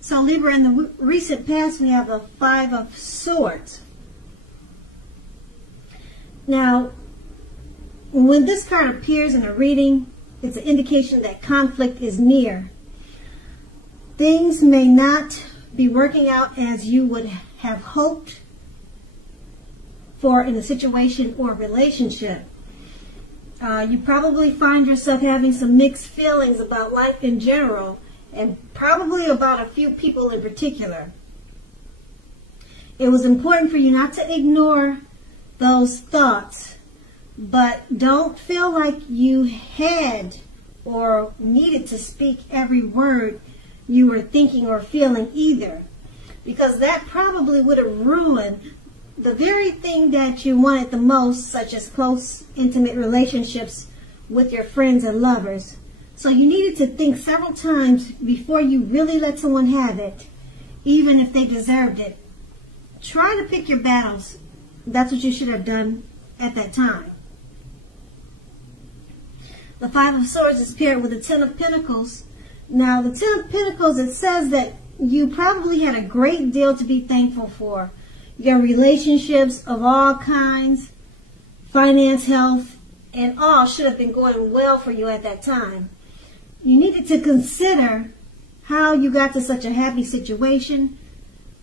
So Libra, in the recent past, we have the Five of Swords. Now, when this card appears in a reading, it's an indication that conflict is near. Things may not be working out as you would have hoped for in a situation or relationship. You probably find yourself having some mixed feelings about life in general, and probably about a few people in particular. It was important for you not to ignore those thoughts, but don't feel like you had or needed to speak every word you were thinking or feeling either, because that probably would have ruined the very thing that you wanted the most, such as close, intimate relationships with your friends and lovers. So you needed to think several times before you really let someone have it, even if they deserved it. Try to pick your battles. That's what you should have done at that time. The Five of Swords is paired with the Ten of Pentacles. Now, the Ten of Pentacles, it says that you probably had a great deal to be thankful for. Your relationships of all kinds, finance, health, and all should have been going well for you at that time. You needed to consider how you got to such a happy situation.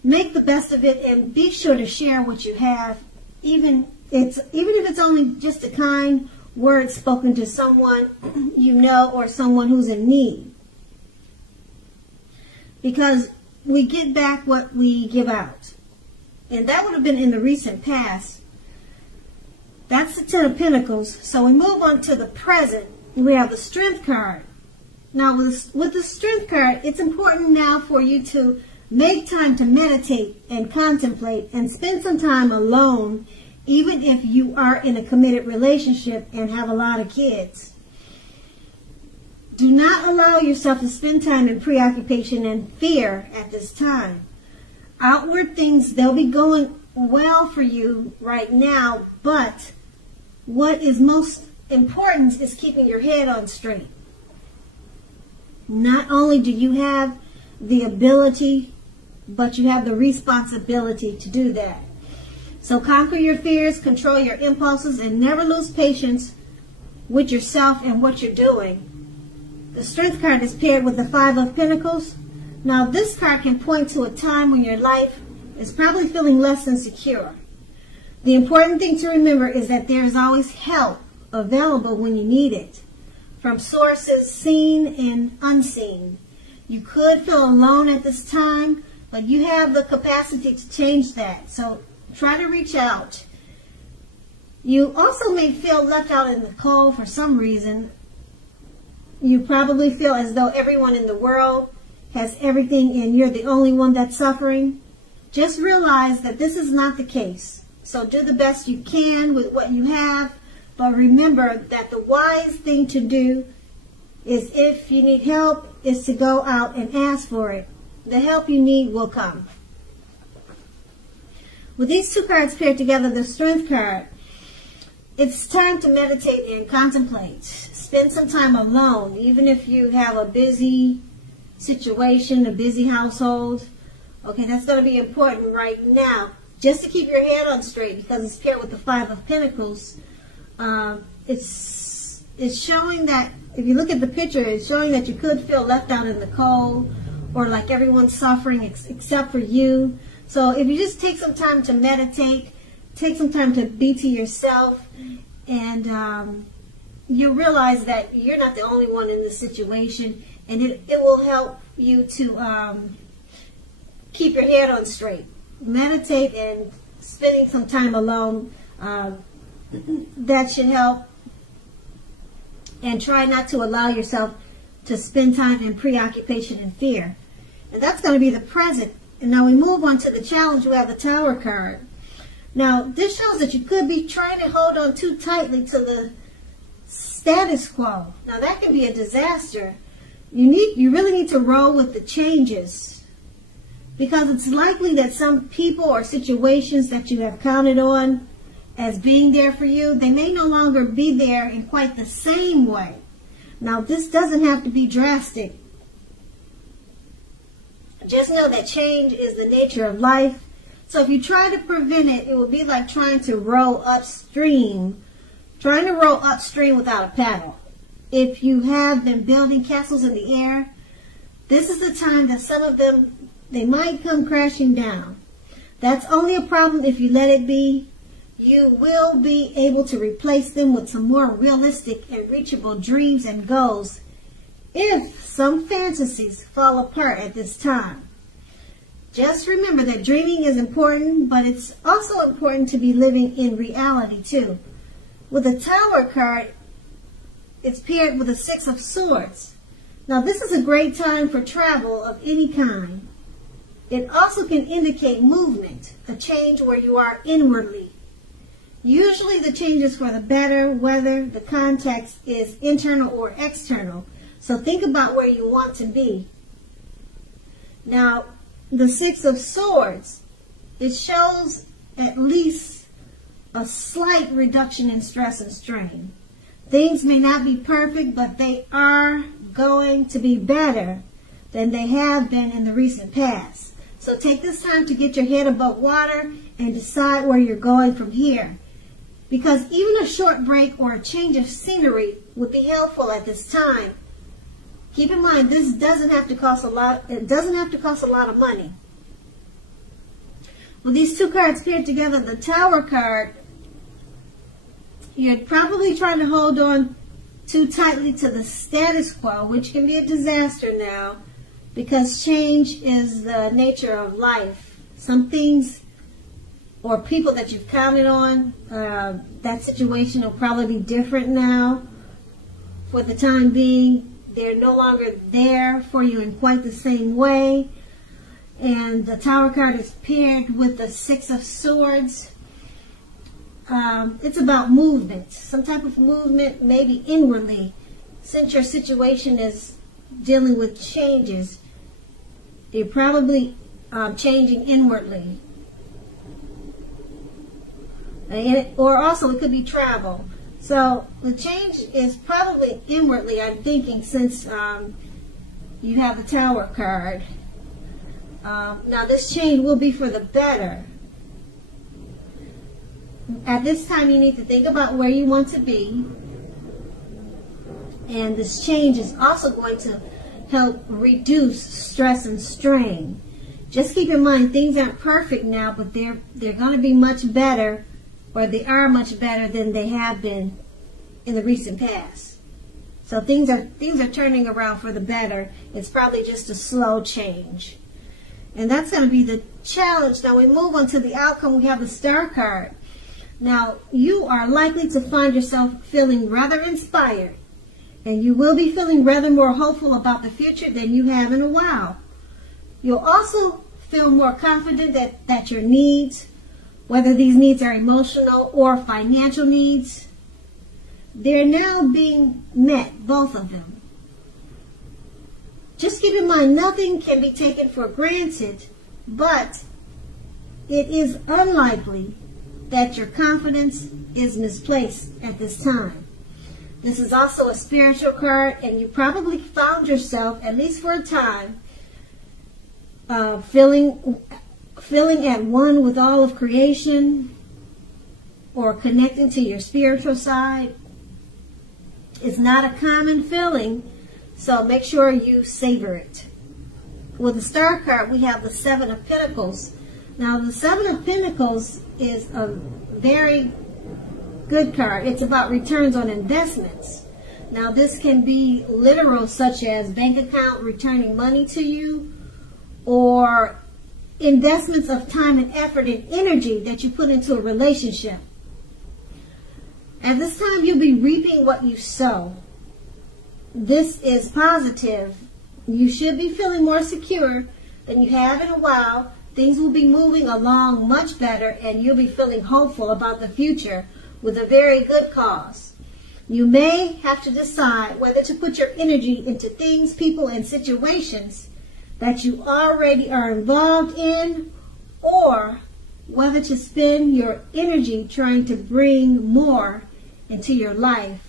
Make the best of it and be sure to share what you have, even if it's only just a kind word spoken to someone you know or someone who's in need. Because we get back what we give out. And that would have been in the recent past. That's the Ten of Pentacles. So we move on to the present. We have the Strength card. Now with the Strength card, it's important now for you to make time to meditate and contemplate and spend some time alone, even if you are in a committed relationship and have a lot of kids. Do not allow yourself to spend time in preoccupation and fear at this time. Outward things, they'll be going well for you right now, but what is most important is keeping your head on straight. Not only do you have the ability, but you have the responsibility to do that. So conquer your fears, control your impulses, and never lose patience with yourself and what you're doing. The Strength card is paired with the Five of Pentacles. Now this card can point to a time when your life is probably feeling less than secure. The important thing to remember is that there is always help available when you need it, from sources seen and unseen. You could feel alone at this time, but you have the capacity to change that. So try to reach out. You also may feel left out in the cold for some reason. You probably feel as though everyone in the world has everything and you're the only one that's suffering. Just realize that this is not the case. So do the best you can with what you have, but remember that the wise thing to do is, if you need help, is to go out and ask for it. The help you need will come. With these two cards paired together, the Strength card, it's time to meditate and contemplate. Spend some time alone, even if you have a busy situation, a busy household. Okay, that's going to be important right now, just to keep your head on straight, because it's paired with the Five of Pentacles. It's showing that, if you look at the picture, it's showing that you could feel left out in the cold, or like everyone's suffering except for you. So if you just take some time to meditate, take some time to be to yourself, and you'll realize that you're not the only one in this situation, and it will help you to keep your head on straight. Meditate and spending some time alone, that should help. And try not to allow yourself to spend time in preoccupation and fear. And that's going to be the present. And now we move on to the challenge. We have the Tower card. Now, this shows that you could be trying to hold on too tightly to the status quo. Now, that can be a disaster. You really need to roll with the changes, because it's likely that some people or situations that you have counted on as being there for you, they may no longer be there in quite the same way. Now, this doesn't have to be drastic. Just know that change is the nature of life. So if you try to prevent it, it will be like trying to row upstream. Trying to row upstream without a paddle. If you have been building castles in the air, this is the time that some of them, they might come crashing down. That's only a problem if you let it be. You will be able to replace them with some more realistic and reachable dreams and goals if some fantasies fall apart at this time. Just remember that dreaming is important, but it's also important to be living in reality too. With the Tower card, it's paired with the Six of Swords. Now this is a great time for travel of any kind. It also can indicate movement, a change where you are inwardly. Usually the change is for the better, whether the context is internal or external. So think about where you want to be. Now, the Six of Swords, it shows at least a slight reduction in stress and strain. Things may not be perfect, but they are going to be better than they have been in the recent past. So take this time to get your head above water and decide where you're going from here. Because even a short break or a change of scenery would be helpful at this time. Keep in mind, this doesn't have to cost a lot. It doesn't have to cost a lot of money. With these two cards paired together, the Tower card, you're probably trying to hold on too tightly to the status quo, which can be a disaster now, because change is the nature of life. Some things or people that you've counted on, that situation will probably be different now. For the time being, they're no longer there for you in quite the same way. And the Tower card is paired with the Six of Swords. It's about movement, some type of movement, maybe inwardly. Since your situation is dealing with changes, you're probably changing inwardly. Or also it could be travel. So the change is probably inwardly, I'm thinking, since you have the Tower card. Now this change will be for the better. At this time you need to think about where you want to be. And this change is also going to help reduce stress and strain. Just keep in mind, things aren't perfect now, but they're going to be much better, or they are much better than they have been in the recent past. So things are turning around for the better. It's probably just a slow change. And that's going to be the challenge. Now we move on to the outcome. We have the Star card. Now you are likely to find yourself feeling rather inspired. And you will be feeling rather more hopeful about the future than you have in a while. You'll also feel more confident that your needs, whether these needs are emotional or financial needs, they're now being met, both of them. Just keep in mind, nothing can be taken for granted, but it is unlikely that your confidence is misplaced at this time. This is also a spiritual card, and you probably found yourself, at least for a time, feeling at one with all of creation, or connecting to your spiritual side. It's not a common feeling, so make sure you savor it. With the Star card, we have the Seven of Pentacles. Now, the Seven of Pentacles is a very good card. It's about returns on investments. Now, this can be literal, such as bank account returning money to you, or investments of time and effort and energy that you put into a relationship. At this time, you'll be reaping what you sow. This is positive. You should be feeling more secure than you have in a while. Things will be moving along much better, and you'll be feeling hopeful about the future with a very good cause. You may have to decide whether to put your energy into things, people, and situations that you already are involved in, or whether to spend your energy trying to bring more into your life.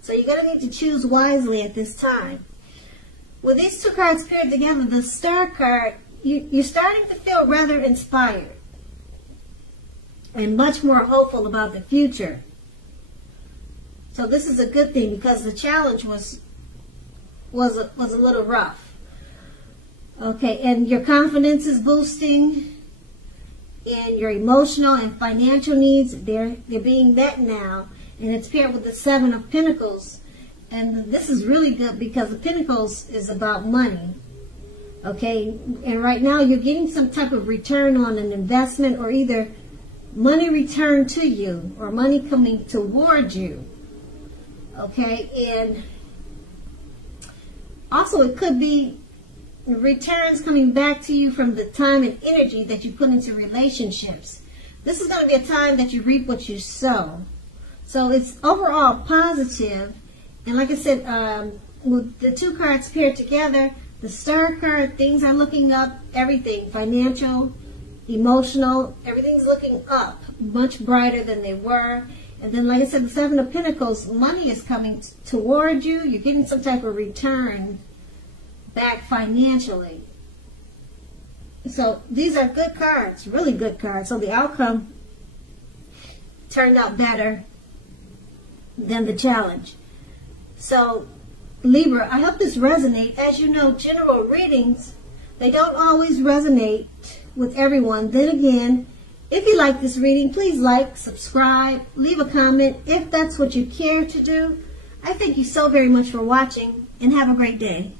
So you're going to need to choose wisely at this time. With these two cards paired together, the Star card, you're starting to feel rather inspired and much more hopeful about the future. So this is a good thing, because the challenge was a little rough. Okay, and your confidence is boosting, and your emotional and financial needs, they're being met now, and it's paired with the Seven of Pentacles. And this is really good because the Pentacles is about money. Okay, and right now you're getting some type of return on an investment, or either money returned to you or money coming toward you. Okay, and also it could be returns coming back to you from the time and energy that you put into relationships. This is going to be a time that you reap what you sow. So it's overall positive. And like I said, with the two cards paired together, the Star card, things are looking up, everything, financial, emotional, everything's looking up, much brighter than they were. And then, like I said, the Seven of Pentacles, money is coming toward you. You're getting some type of return back financially. So these are good cards, really good cards. So the outcome turned out better than the challenge. So Libra, I hope this resonates. As you know, general readings, they don't always resonate with everyone. Then again, if you like this reading, please like, subscribe, leave a comment if that's what you care to do. I thank you so very much for watching, and have a great day.